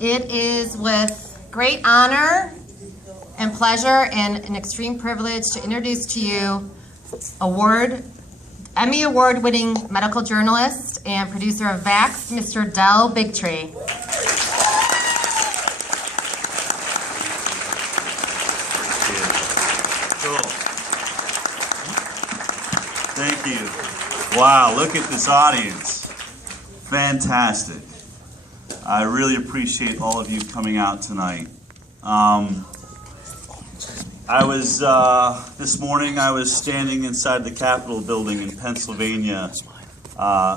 It is with great honor and pleasure and an extreme privilege to introduce to you Emmy Award-winning medical journalist and producer of Vaxxed, Mr. Bigtree. Cool. Thank you. Wow, look at this audience. Fantastic. I really appreciate all of you coming out tonight. This morning I was standing inside the Capitol building in Pennsylvania,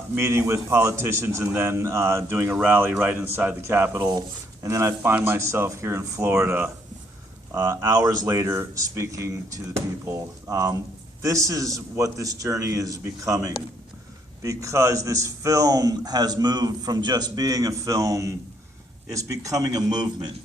meeting with politicians and then doing a rally right inside the Capitol. And then I find myself here in Florida, hours later, speaking to the people. This is what this journey is becoming, because this film has moved from just being a film, it's becoming a movement.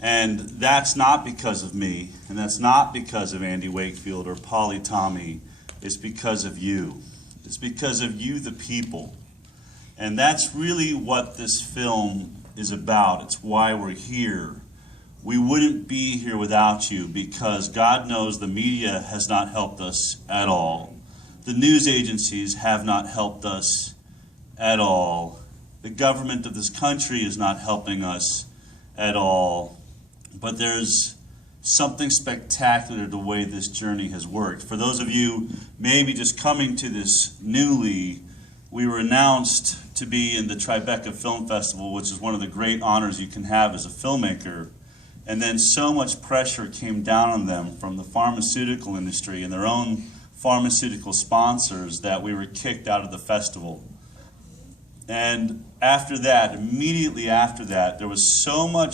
And that's not because of me, and that's not because of Andy Wakefield or Polly Tommy. It's because of you. It's because of you, the people. And that's really what this film is about. It's why we're here. We wouldn't be here without you, because God knows the media has not helped us at all. The news agencies have not helped us at all. The government of this country is not helping us at all. But there's something spectacular the way this journey has worked. For those of you maybe just coming to this newly, we were announced to be in the Tribeca Film Festival, which is one of the great honors you can have as a filmmaker. And then so much pressure came down on them from the pharmaceutical industry and their own pharmaceutical sponsors that we were kicked out of the festival. And after that, immediately after that, there was so many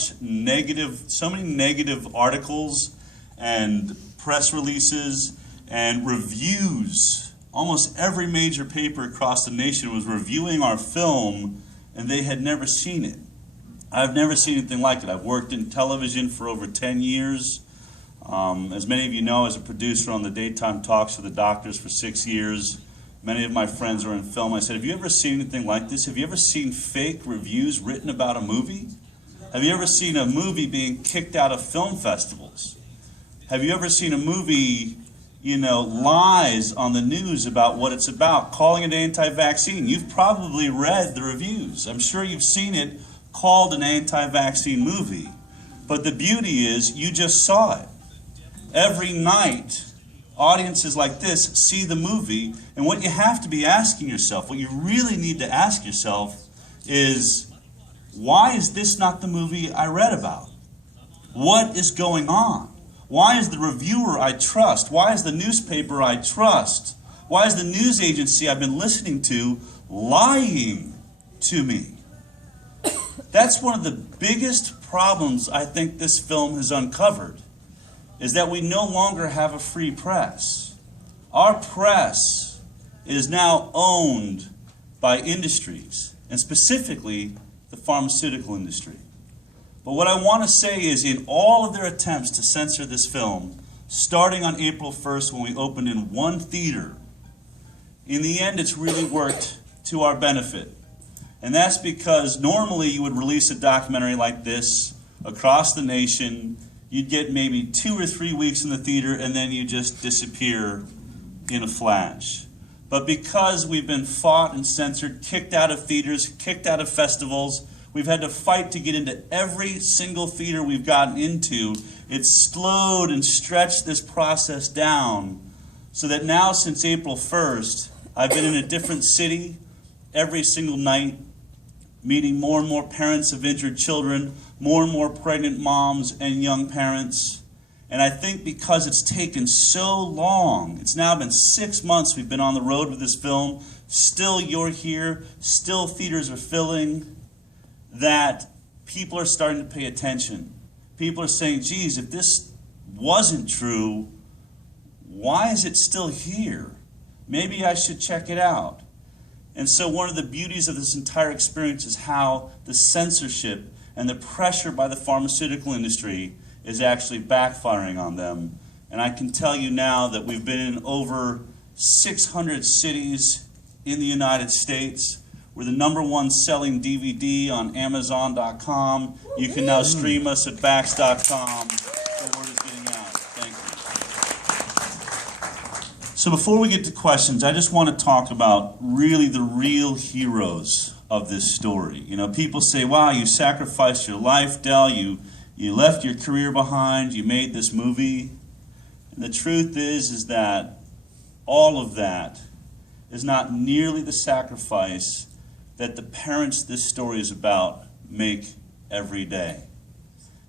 negative articles and press releases and reviews. Almost every major paper across the nation was reviewing our film, and they had never seen it. I've never seen anything like it. I've worked in television for over 10 years. As many of you know, as a producer on the daytime talks for the doctors for 6 years. Many of my friends are in film. I said, have you ever seen anything like this? Have you ever seen fake reviews written about a movie? Have you ever seen a movie being kicked out of film festivals? Have you ever seen a movie, lies on the news about what it's about, calling it anti-vaccine? You've probably read the reviews. I'm sure you've seen it called an anti-vaccine movie. But the beauty is you just saw it. Every night, audiences like this see the movie, and what you have to be asking yourself, what you really need to ask yourself is, why is this not the movie I read about? What is going on? Why is the reviewer I trust? Why is the newspaper I trust? Why is the news agency I've been listening to lying to me? That's one of the biggest problems I think this film has uncovered, is that we no longer have a free press. Our press is now owned by industries, and specifically the pharmaceutical industry. But what I want to say is, in all of their attempts to censor this film, starting on April 1st when we opened in one theater, in the end it's really worked to our benefit. And that's because normally you would release a documentary like this across the nation. You'd get maybe 2 or 3 weeks in the theater, and then you just disappear in a flash. But because we've been fought and censored, kicked out of theaters, kicked out of festivals, we've had to fight to get into every single theater we've gotten into. It's slowed and stretched this process down so that now, since April 1st, I've been in a different city every single night, meeting more and more parents of injured children, more and more pregnant moms and young parents. And I think because it's taken so long, it's now been 6 months we've been on the road with this film, still you're here, still theaters are filling, that people are starting to pay attention. People are saying, geez, if this wasn't true, why is it still here? Maybe I should check it out. And so one of the beauties of this entire experience is how the censorship and the pressure by the pharmaceutical industry is actually backfiring on them. And I can tell you now that we've been in over 600 cities in the United States. We're the #1 selling DVD on Amazon.com. You can now stream us at Vaxxed.com. The word is getting out. Thank you. So before we get to questions, I just want to talk about really the real heroes of this story. You know, people say, wow, you sacrificed your life, Del, you left your career behind, you made this movie. And the truth is that all of that is not nearly the sacrifice that the parents this story is about make every day.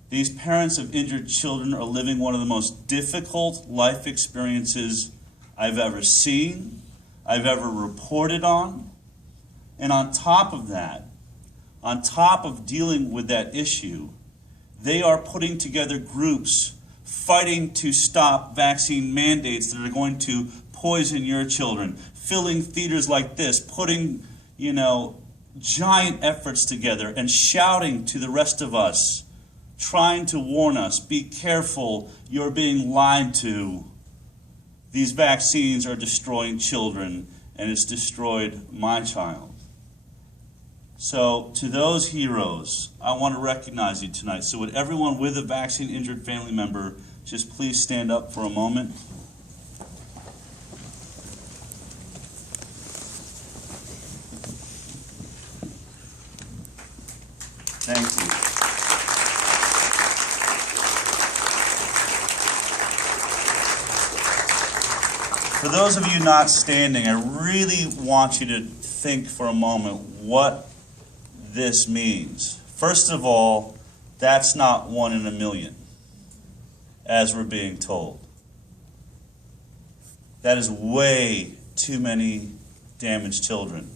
These parents of injured children are living one of the most difficult life experiences I've ever seen, I've ever reported on. And on top of that, on top of dealing with that issue, they are putting together groups fighting to stop vaccine mandates that are going to poison your children, filling theaters like this, putting, giant efforts together and shouting to the rest of us, trying to warn us, be careful, you're being lied to. These vaccines are destroying children, and it's destroyed my child. So to those heroes, I want to recognize you tonight. So would everyone with a vaccine-injured family member just please stand up for a moment? Thank you. For those of you not standing, I really want you to think for a moment what this means. First of all, that's not 1 in a million, as we're being told. That is way too many damaged children.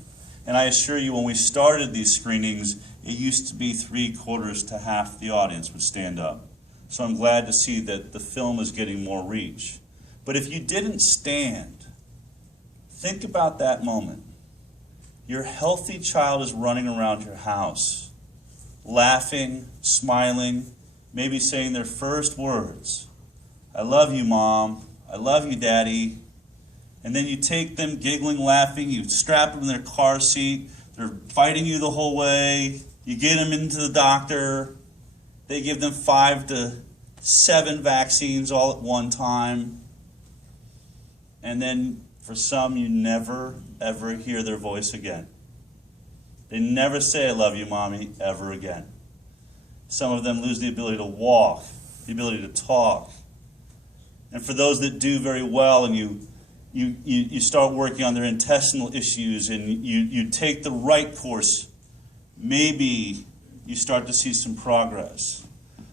And I assure you, when we started these screenings, it used to be 3/4 to half the audience would stand up. So I'm glad to see that the film is getting more reach. But if you didn't stand, think about that moment. Your healthy child is running around your house, laughing, smiling, maybe saying their first words. I love you, Mom. I love you, Daddy. And then you take them giggling, laughing, you strap them in their car seat, they're fighting you the whole way, you get them into the doctor, they give them 5 to 7 vaccines all at one time, and then for some you never, ever hear their voice again. They never say, I love you, Mommy, ever again. Some of them lose the ability to walk, the ability to talk. And for those that do very well, and you start working on their intestinal issues, and you take the right course, maybe you start to see some progress.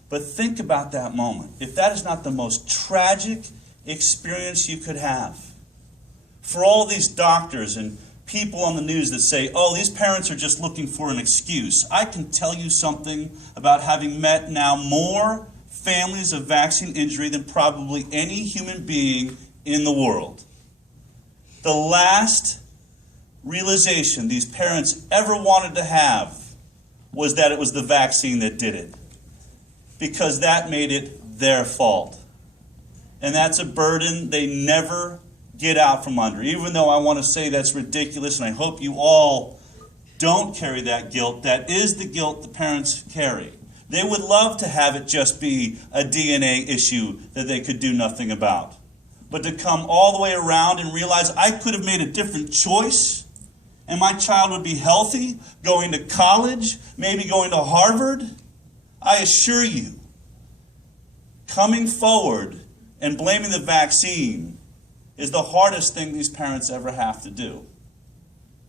But think about that moment. If that is not the most tragic experience you could have, for all these doctors and people on the news that say, oh, these parents are just looking for an excuse, I can tell you something about having met now more families of vaccine injury than probably any human being in the world. The last realization these parents ever wanted to have was that it was the vaccine that did it, because that made it their fault. And that's a burden they never get out from under. Even though I want to say that's ridiculous, and I hope you all don't carry that guilt, that is the guilt the parents carry. They would love to have it just be a DNA issue that they could do nothing about. But to come all the way around and realize I could have made a different choice, and my child would be healthy, going to college, maybe going to Harvard, I assure you, coming forward and blaming the vaccine is the hardest thing these parents ever have to do.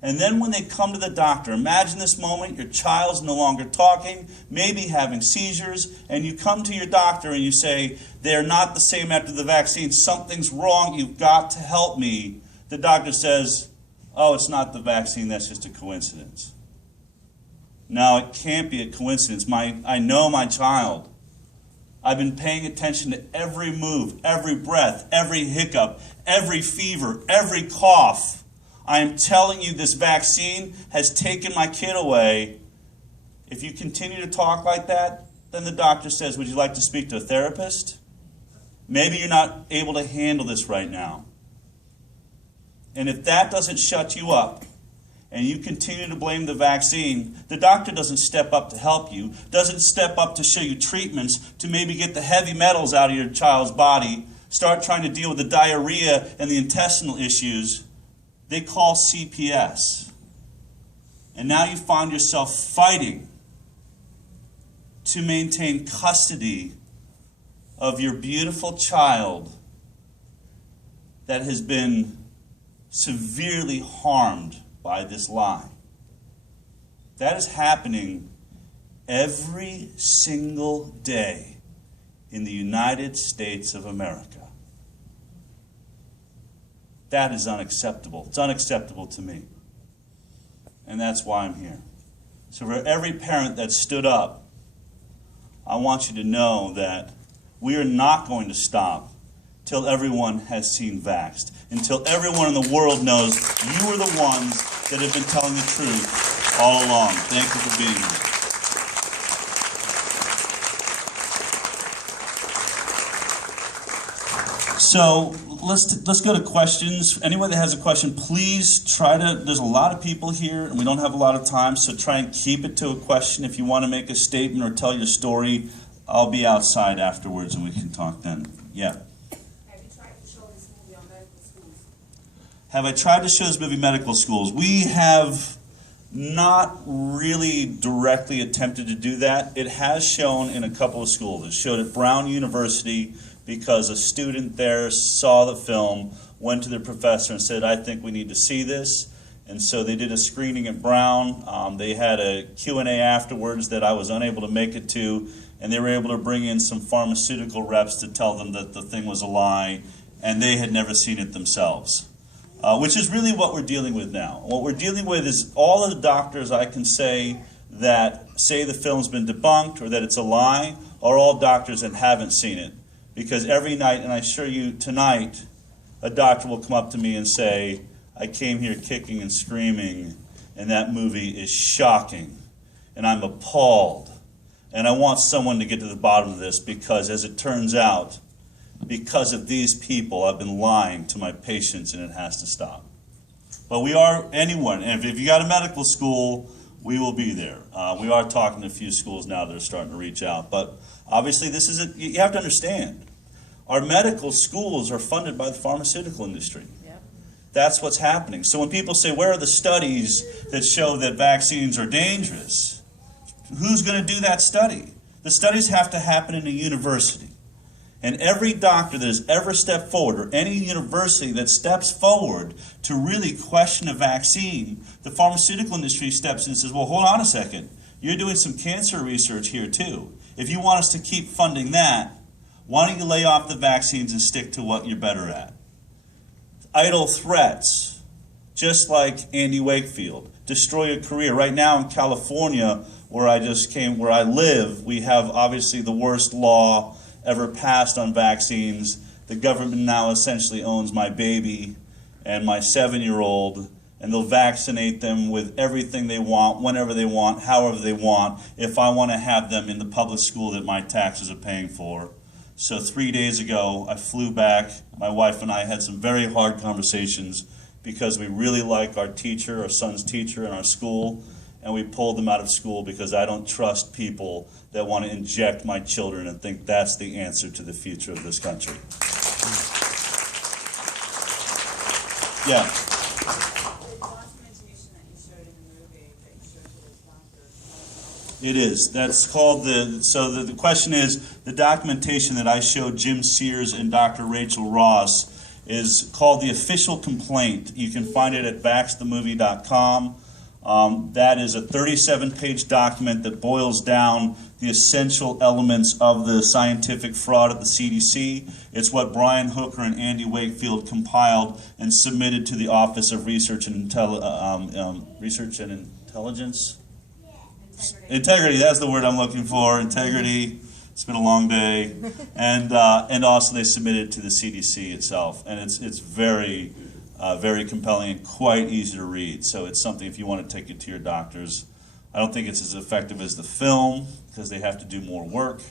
And then when they come to the doctor, imagine this moment, your child's no longer talking, maybe having seizures, and you come to your doctor and you say, they're not the same after the vaccine, something's wrong, you've got to help me. The doctor says, oh, it's not the vaccine, that's just a coincidence. No, it can't be a coincidence. I know my child. I've been paying attention to every move, every breath, every hiccup, every fever, every cough. I am telling you, this vaccine has taken my kid away. If you continue to talk like that, then the doctor says, would you like to speak to a therapist? Maybe you're not able to handle this right now. And if that doesn't shut you up, and you continue to blame the vaccine, the doctor doesn't step up to help you, doesn't step up to show you treatments to maybe get the heavy metals out of your child's body, start trying to deal with the diarrhea and the intestinal issues, they call CPS. And now you find yourself fighting to maintain custody of your beautiful child that has been severely harmed by this lie. That is happening every single day in the United States of America. That is unacceptable. It's unacceptable to me. And that's why I'm here. So for every parent that stood up, I want you to know that we are not going to stop till everyone has seen Vaxxed, until everyone in the world knows you are the ones that have been telling the truth all along. Thank you for being here. So let's go to questions. Anyone that has a question, please try to, there's a lot of people here and we don't have a lot of time, so try and keep it to a question. If you want to make a statement or tell your story, I'll be outside afterwards and we can talk then. Yeah. Have you tried to show this movie on medical schools? Have I tried to show this movie medical schools? We have not really directly attempted to do that. It has shown in a couple of schools. It showed at Brown University because a student there saw the film, went to their professor and said, I think we need to see this. And so they did a screening at Brown. They had a Q&A afterwards that I was unable to make it to, and they were able to bring in some pharmaceutical reps to tell them that the thing was a lie, and they had never seen it themselves. Which is really what we're dealing with now. What we're dealing with is all of the doctors I can say that say the film's been debunked or that it's a lie are all doctors that haven't seen it. Because every night, and I assure you tonight, a doctor will come up to me and say, I came here kicking and screaming, and that movie is shocking, and I'm appalled. And I want someone to get to the bottom of this because, as it turns out, because of these people, I've been lying to my patients, and it has to stop. But we are, anyone, and if you got a medical school, we will be there. We are talking to a few schools now that are starting to reach out. But obviously, this is you have to understand, our medical schools are funded by the pharmaceutical industry. Yep. That's what's happening. So when people say, where are the studies that show that vaccines are dangerous? Who's going to do that study? The studies have to happen in a university. And every doctor that has ever stepped forward, or any university that steps forward to really question a vaccine, the pharmaceutical industry steps in and says, well, hold on a second. You're doing some cancer research here too. If you want us to keep funding that, why don't you lay off the vaccines and stick to what you're better at? Idle threats, just like Andy Wakefield, destroy your career. Right now in California, where I live, we have obviously the worst law ever passed on vaccines. The government now essentially owns my baby and my 7-year-old, and they'll vaccinate them with everything they want, whenever they want, however they want, if I want to have them in the public school that my taxes are paying for. So 3 days ago, I flew back. My wife and I had some very hard conversations because we really like our teacher, our son's teacher in our school, and we pulled them out of school because I don't trust people that want to inject my children and think that's the answer to the future of this country. Yeah. The documentation that you showed in the movie that you showed to those doctors. It is. That's called the question is, the documentation that I showed Jim Sears and Dr. Rachel Ross is called The Official Complaint. You can find it at vaxxedthemovie.com. That is a 37-page document that boils down the essential elements of the scientific fraud at the CDC. It's what Brian Hooker and Andy Wakefield compiled and submitted to the Office of Research and Intelligence? Integrity, that's the word I'm looking for. Integrity. It's been a long day. And also they submitted it to the CDC itself. And it's very compelling and quite easy to read. So it's something if you want to take it to your doctors. I don't think it's as effective as the film because they have to do more work,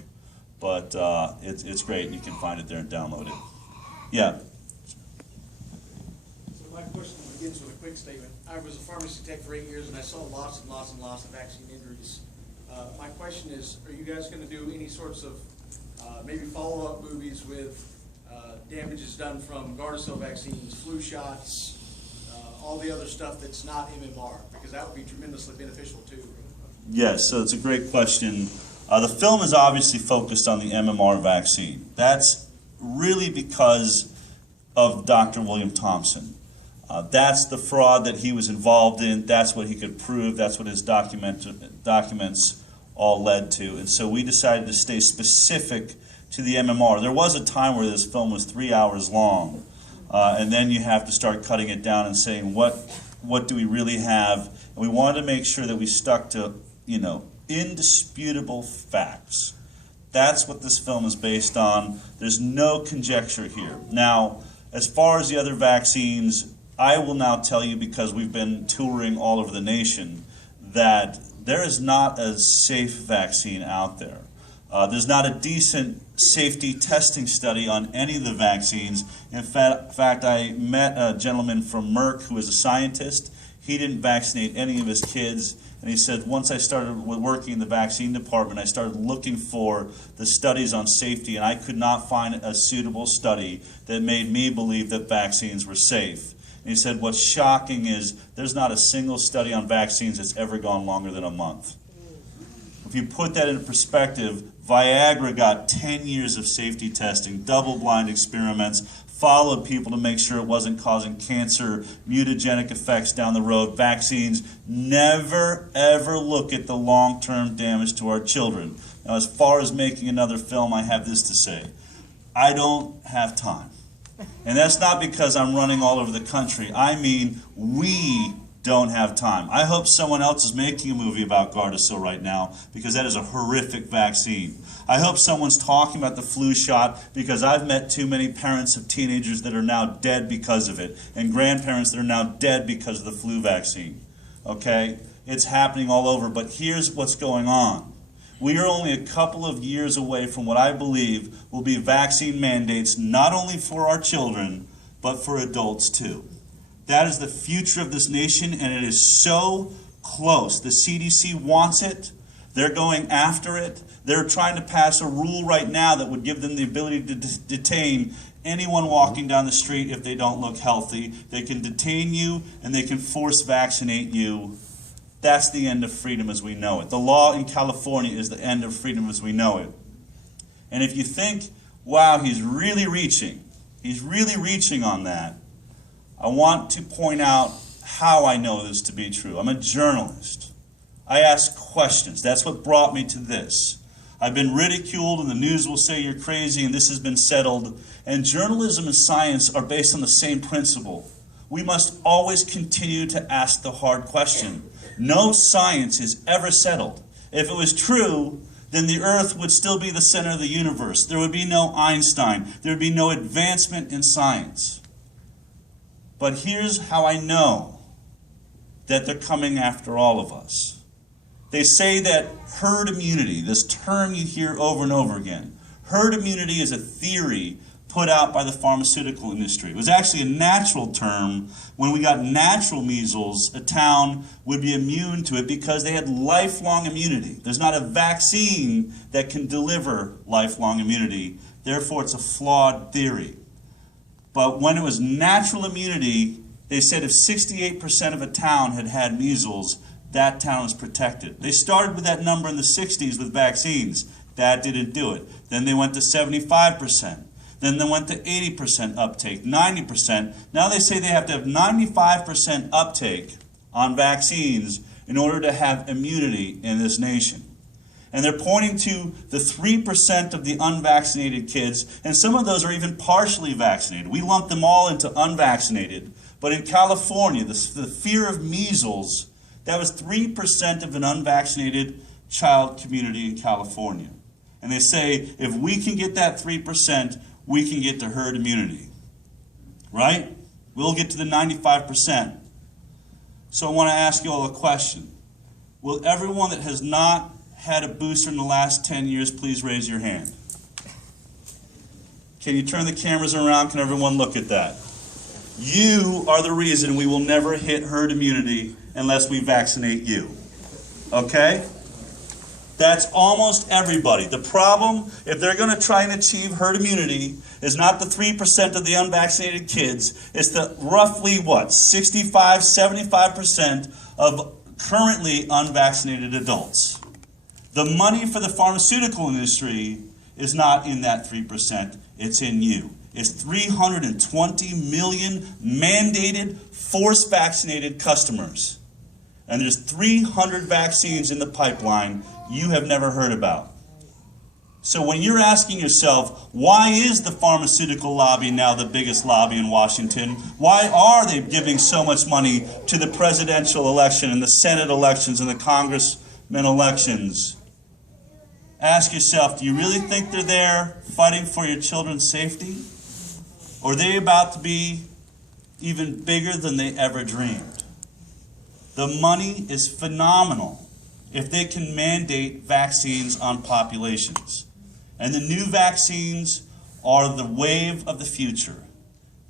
but it's great and you can find it there and download it. Yeah. So my question begins with a quick statement. I was a pharmacy tech for 8 years, and I saw lots and lots and lots of vaccine injuries. My question is, are you guys going to do any sorts of maybe follow-up movies with damages done from Gardasil vaccines, flu shots, all the other stuff that's not MMR? Because that would be tremendously beneficial too. Yes, so it's a great question. The film is obviously focused on the MMR vaccine. That's really because of Dr. William Thompson. That's the fraud that he was involved in. That's what he could prove. That's what his documents all led to. And so we decided to stay specific to the MMR. There was a time where this film was 3 hours long, and then you have to start cutting it down and saying, what do we really have? And we wanted to make sure that we stuck to, indisputable facts. That's what this film is based on. There's no conjecture here. Now, as far as the other vaccines, I will now tell you, because we've been touring all over the nation, that there is not a safe vaccine out there. There's not a decent safety testing study on any of the vaccines. In fact, I met a gentleman from Merck who is a scientist. He didn't vaccinate any of his kids. And he said, once I started working in the vaccine department, I started looking for the studies on safety, and I could not find a suitable study that made me believe that vaccines were safe. And he said, what's shocking is there's not a single study on vaccines that's ever gone longer than a month. If you put that into perspective, Viagra got 10 years of safety testing, double-blind experiments, followed people to make sure it wasn't causing cancer, mutagenic effects down the road. Vaccines never, ever look at the long-term damage to our children. Now, as far as making another film, I have this to say. I don't have time. And that's not because I'm running all over the country. I mean, we don't have time. I hope someone else is making a movie about Gardasil right now, because that is a horrific vaccine. I hope someone's talking about the flu shot, because I've met too many parents of teenagers that are now dead because of it, and grandparents that are now dead because of the flu vaccine. Okay? It's happening all over, but here's what's going on. We are only a couple of years away from what I believe will be vaccine mandates, not only for our children, but for adults too. That is the future of this nation, and it is so close. The CDC wants it. They're going after it. They're trying to pass a rule right now that would give them the ability to detain anyone walking down the street if they don't look healthy. They can detain you, and they can force vaccinate you. That's the end of freedom as we know it. The law in California is the end of freedom as we know it. And if you think, wow, he's really reaching on that, I want to point out how I know this to be true. I'm a journalist. I ask questions. That's what brought me to this. I've been ridiculed, and the news will say you're crazy, and this has been settled. And journalism and science are based on the same principle. We must always continue to ask the hard question. No science is ever settled. If it was true, then the earth would still be the center of the universe. There would be no Einstein. There would be no advancement in science. But here's how I know that they're coming after all of us. They say that herd immunity, this term you hear over and over again, herd immunity is a theory put out by the pharmaceutical industry. It was actually a natural term. When we got natural measles, a town would be immune to it because they had lifelong immunity. There's not a vaccine that can deliver lifelong immunity. Therefore, it's a flawed theory. But when it was natural immunity, they said if 68% of a town had had measles, that town was protected. They started with that number in the 60s with vaccines. That didn't do it. Then they went to 75%. Then they went to 80% uptake, 90%. Now they say they have to have 95% uptake on vaccines in order to have immunity in this nation. And they're pointing to the 3% of the unvaccinated kids, and some of those are even partially vaccinated. We lump them all into unvaccinated. But in California, the fear of measles, that was 3% of an unvaccinated child community in California. And they say, if we can get that 3%, we can get to herd immunity. Right? We'll get to the 95%. So I want to ask you all a question. Will everyone that has not had a booster in the last 10 years, please raise your hand? Can you turn the cameras around? Can everyone look at that? You are the reason we will never hit herd immunity unless we vaccinate you. Okay? That's almost everybody. The problem, if they're going to try and achieve herd immunity, is not the 3% of the unvaccinated kids. It's the roughly, 65, 75% of currently unvaccinated adults. The money for the pharmaceutical industry is not in that 3%. It's in you. It's 320 million mandated, forced vaccinated customers. And there's 300 vaccines in the pipeline you have never heard about. So when you're asking yourself, why is the pharmaceutical lobby now the biggest lobby in Washington? Why are they giving so much money to the presidential election and the Senate elections and the congressman elections? Ask yourself, do you really think they're there fighting for your children's safety? Or are they about to be even bigger than they ever dreamed? The money is phenomenal if they can mandate vaccines on populations. And the new vaccines are the wave of the future.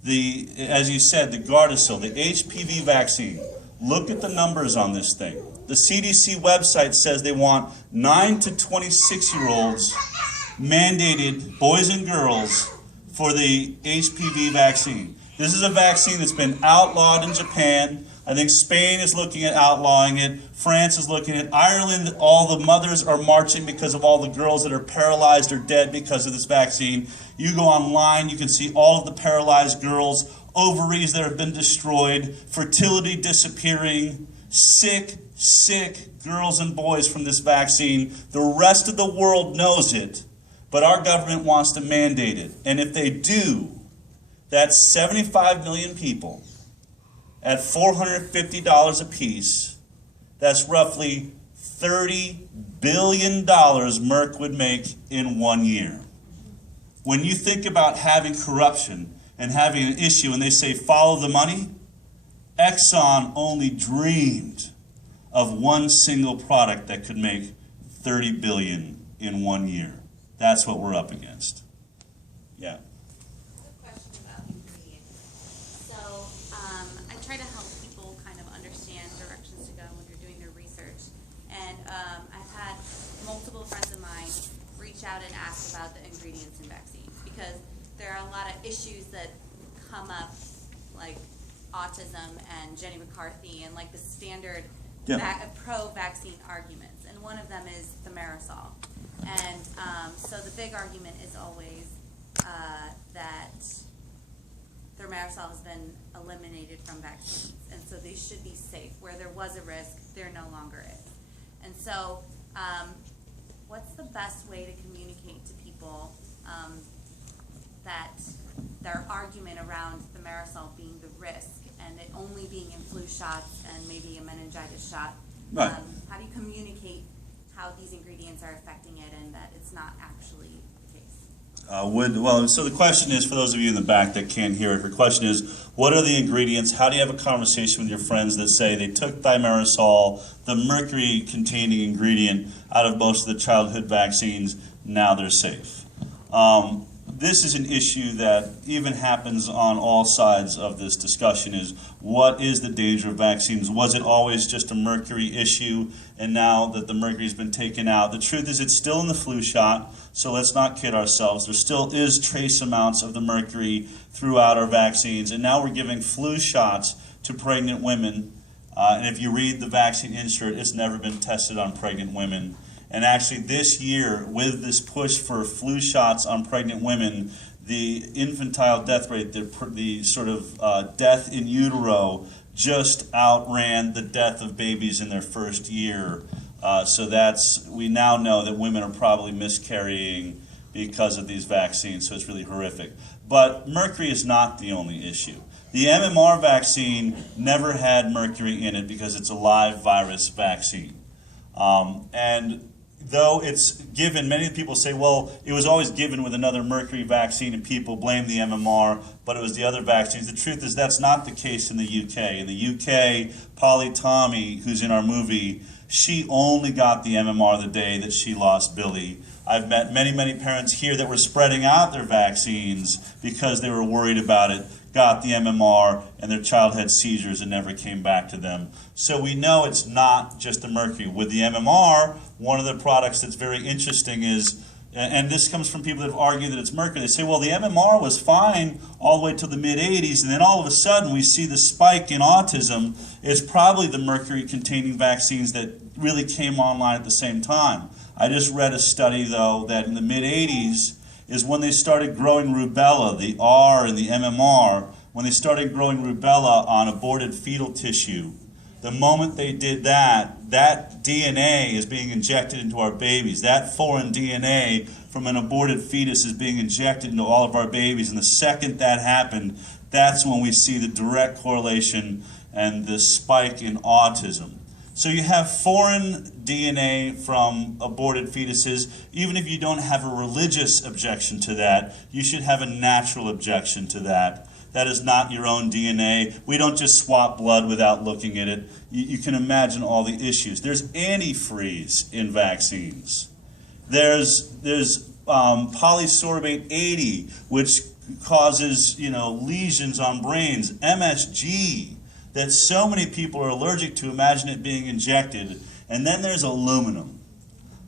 As you said, the Gardasil, the HPV vaccine. Look at the numbers on this thing. The CDC website says they want 9 to 26-year-olds mandated, boys and girls, for the HPV vaccine. This is a vaccine that's been outlawed in Japan. I think Spain is looking at outlawing it. France is looking at it. Ireland, all the mothers are marching because of all the girls that are paralyzed or dead because of this vaccine. You go online, you can see all of the paralyzed girls, ovaries that have been destroyed, fertility disappearing, sick girls and boys from this vaccine. The rest of the world knows it, but our government wants to mandate it. And if they do, that's 75 million people at $450 a piece. That's roughly $30 billion Merck would make in 1 year. When you think about having corruption and having an issue and they say follow the money, Exxon only dreamed of one single product that could make $30 billion in 1 year. That's what we're up against. Yeah. Question about ingredients. So I try to help people kind of understand directions to go when they're doing their research. And I've had multiple friends of mine reach out and ask about the ingredients in vaccines because there are a lot of issues that come up, like autism and Jenny McCarthy and like the standard pro-vaccine arguments. And one of them is the thimerosal. And so the big argument is always that thimerosal has been eliminated from vaccines, and so they should be safe. Where there was a risk, there no longer is. And so what's the best way to communicate to people that their argument around thimerosal being the risk and it only being in flu shots and maybe a meningitis shot? Right. How do you communicate how these ingredients are affecting it and that it's not actually the case? So the question is, for those of you in the back that can't hear it, the question is, what are the ingredients? How do you have a conversation with your friends that say they took thimerosal, the mercury-containing ingredient, out of most of the childhood vaccines, now they're safe? This is an issue that even happens on all sides of this discussion is, what is the danger of vaccines? Was it always just a mercury issue, and now that the mercury's been taken out? The truth is it's still in the flu shot, so let's not kid ourselves. There still is trace amounts of the mercury throughout our vaccines, and now we're giving flu shots to pregnant women. And if you read the vaccine insert, it's never been tested on pregnant women. And actually this year, with this push for flu shots on pregnant women, the infantile death rate, the sort of death in utero, just outran the death of babies in their first year. So we now know that women are probably miscarrying because of these vaccines, so it's really horrific. But mercury is not the only issue. The MMR vaccine never had mercury in it because it's a live virus vaccine. And though it's given, many people say, well, it was always given with another mercury vaccine and people blame the MMR, but it was the other vaccines. The truth is that's not the case in the UK. In the UK, Polly Tommy, who's in our movie, she only got the MMR the day that she lost Billy. I've met many, many parents here that were spreading out their vaccines because they were worried about it. got the MMR and their child had seizures and never came back to them. So we know it's not just the mercury. With the MMR, one of the products that's very interesting is, and this comes from people that have argued that it's mercury. They say, well, the MMR was fine all the way to the mid-'80s, and then all of a sudden we see the spike in autism. It's probably the mercury-containing vaccines that really came online at the same time. I just read a study, though, that in the mid-'80s is when they started growing rubella, the R and the MMR, when they started growing rubella on aborted fetal tissue. The moment they did that, that DNA is being injected into our babies. That foreign DNA from an aborted fetus is being injected into all of our babies. And the second that happened, that's when we see the direct correlation and the spike in autism. So you have foreign DNA from aborted fetuses. Even if you don't have a religious objection to that, you should have a natural objection to that. That is not your own DNA. We don't just swap blood without looking at it. You can imagine all the issues. There's antifreeze in vaccines. There's polysorbate 80, which causes lesions on brains. MSG, that so many people are allergic to. Imagine it being injected. And then there's aluminum.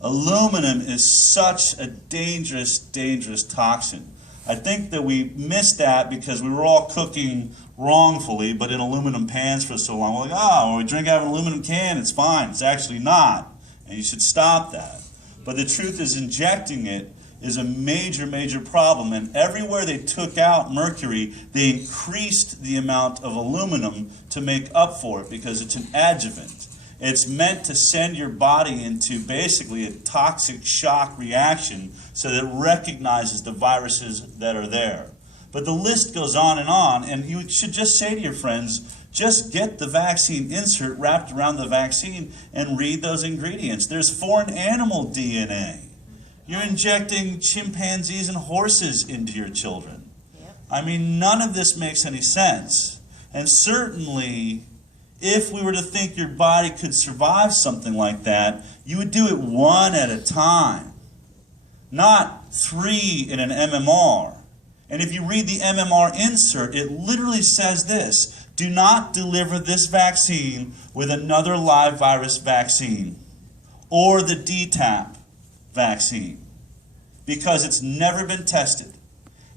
Aluminum is such a dangerous, dangerous toxin. I think that we missed that because we were all cooking wrongfully, but in aluminum pans for so long. We're like, when we drink out of an aluminum can, it's fine. It's actually not, and you should stop that. But the truth is, injecting it is a major, major problem, and everywhere they took out mercury, they increased the amount of aluminum to make up for it because it's an adjuvant. It's meant to send your body into basically a toxic shock reaction so that it recognizes the viruses that are there. But the list goes on, and you should just say to your friends, just get the vaccine insert wrapped around the vaccine and read those ingredients. There's foreign animal DNA. You're injecting chimpanzees and horses into your children. I mean, none of this makes any sense. And certainly, if we were to think your body could survive something like that, you would do it one at a time, not 3 in an MMR. And if you read the MMR insert, it literally says this: do not deliver this vaccine with another live virus vaccine or the DTaP vaccine because it's never been tested.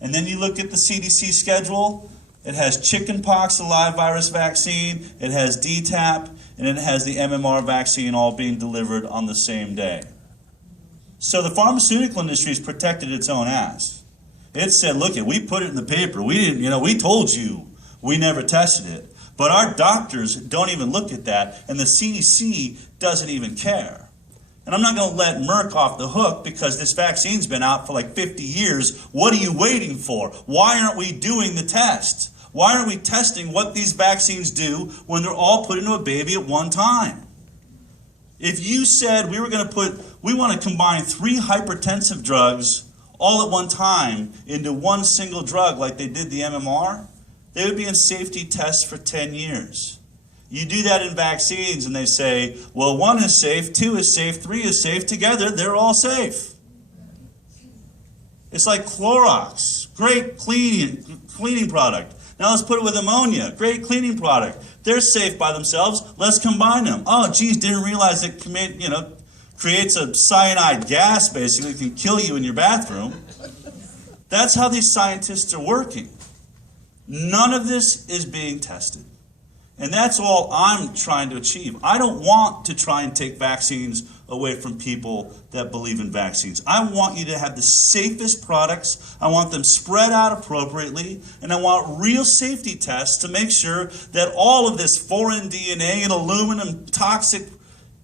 And then you look at the CDC schedule. It has chickenpox, a live virus vaccine, it has DTaP, and it has the MMR vaccine all being delivered on the same day. So the pharmaceutical industry has protected its own ass. It said, look, we put it in the paper. We didn't, we told you. We never tested it. But our doctors don't even look at that, and the CDC doesn't even care. And I'm not going to let Merck off the hook because this vaccine's been out for like 50 years. What are you waiting for? Why aren't we doing the test? Why aren't we testing what these vaccines do when they're all put into a baby at one time? If you said we want to combine 3 hypertensive drugs all at one time into one single drug like they did the MMR, they would be in safety tests for 10 years. You do that in vaccines and they say, well, 1 is safe, 2 is safe, 3 is safe. Together, they're all safe. It's like Clorox, great cleaning product. Now let's put it with ammonia, great cleaning product. They're safe by themselves. Let's combine them. Oh, geez, didn't realize it creates a cyanide gas, basically, that can kill you in your bathroom. That's how these scientists are working. None of this is being tested. And that's all I'm trying to achieve. I don't want to try and take vaccines away from people that believe in vaccines. I want you to have the safest products. I want them spread out appropriately. And I want real safety tests to make sure that all of this foreign DNA and aluminum toxic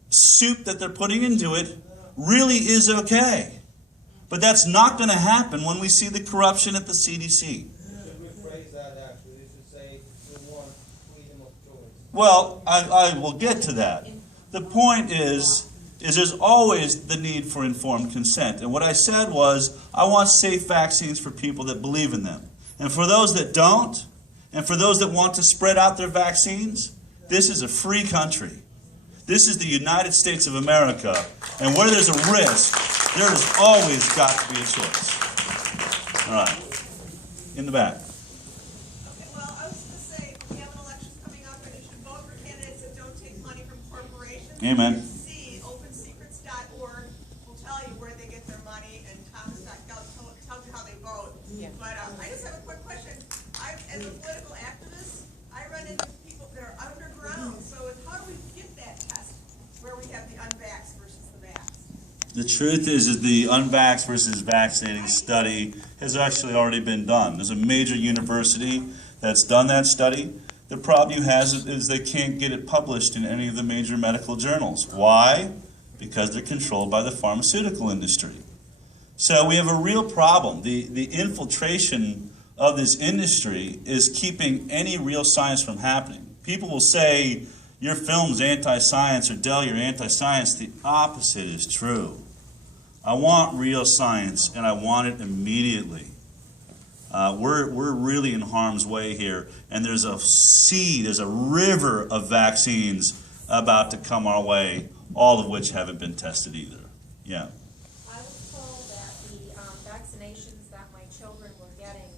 soup that they're putting into it really is okay. But that's not going to happen when we see the corruption at the CDC. Well, I will get to that. The point is there's always the need for informed consent. And what I said was, I want safe vaccines for people that believe in them. And for those that don't, and for those that want to spread out their vaccines, this is a free country. This is the United States of America. And where there's a risk, there has always got to be a choice. All right. In the back. Amen. See, opensecrets.org will tell you where they get their money, and Thomas.gov tells you how they vote. But I just have a quick question. As a political activist, I run into people that are underground. So how do we get that test where we have the unvaxxed versus the vaxxed? The truth is the unvaxxed versus vaccinating study has actually already been done. There's a major university that's done that study. The problem you have is they can't get it published in any of the major medical journals. Why? Because they're controlled by the pharmaceutical industry. So we have a real problem. The infiltration of this industry is keeping any real science from happening. People will say, your film's anti-science, or Dell, you're anti-science. The opposite is true. I want real science, and I want it immediately. We're really in harm's way here, and there's a river of vaccines about to come our way, all of which haven't been tested either. Yeah. I was told that the vaccinations that my children were getting